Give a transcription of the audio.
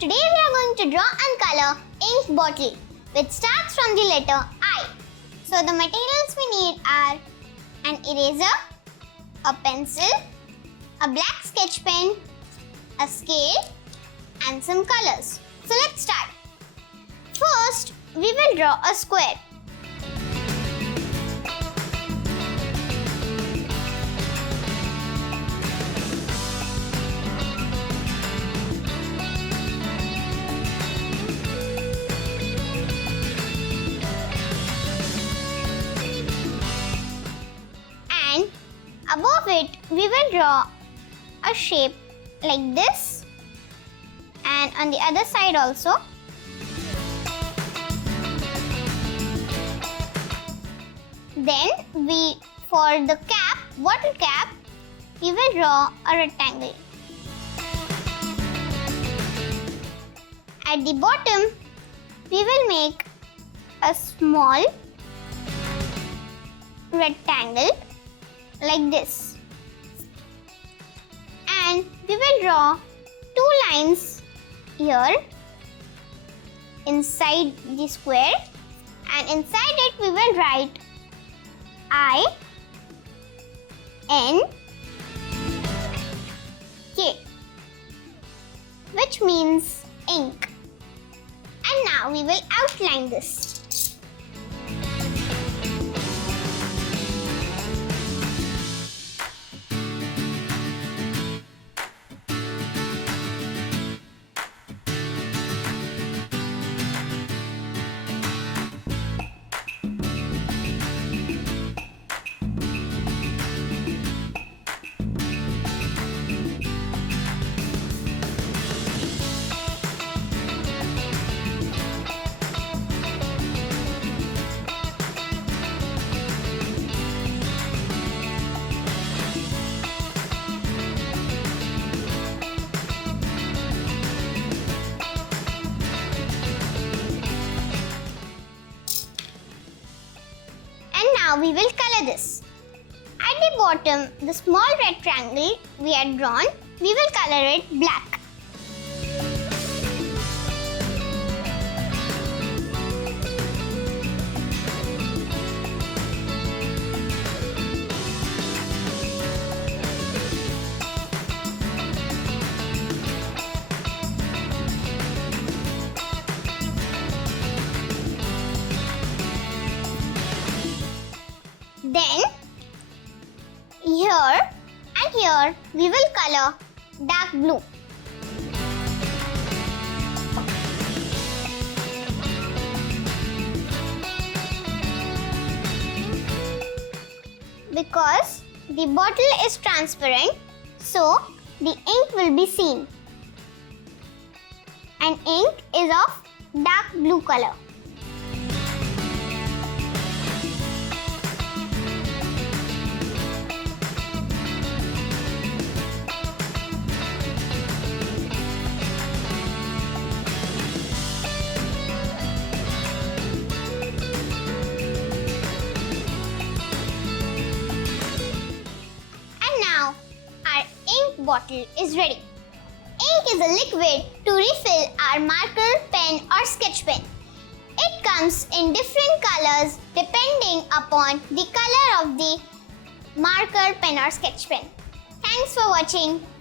Today we are going to draw and color ink bottle which starts from the letter I. So the materials we need are an eraser, a pencil, a black sketch pen, a scale and some colors. So let's start. First, we will draw a square. And above it, we will draw a shape like this, and on the other side also. Then for the cap, bottle cap, we will draw a rectangle. At the bottom, we will make a small rectangle like this. And we will draw two lines here inside the square, and inside it we will write I N K, which means ink. And now we will outline this. Now we will color this. At the bottom, the small rectangle we had drawn, we will color it black. Then, here and here, we will color dark blue. Because the bottle is transparent, so the ink will be seen. And ink is of dark blue color. Now our ink bottle is ready. Ink is a liquid to refill our marker, pen or sketch pen. It comes in different colors depending upon the color of the marker, pen or sketch pen. Thanks for watching.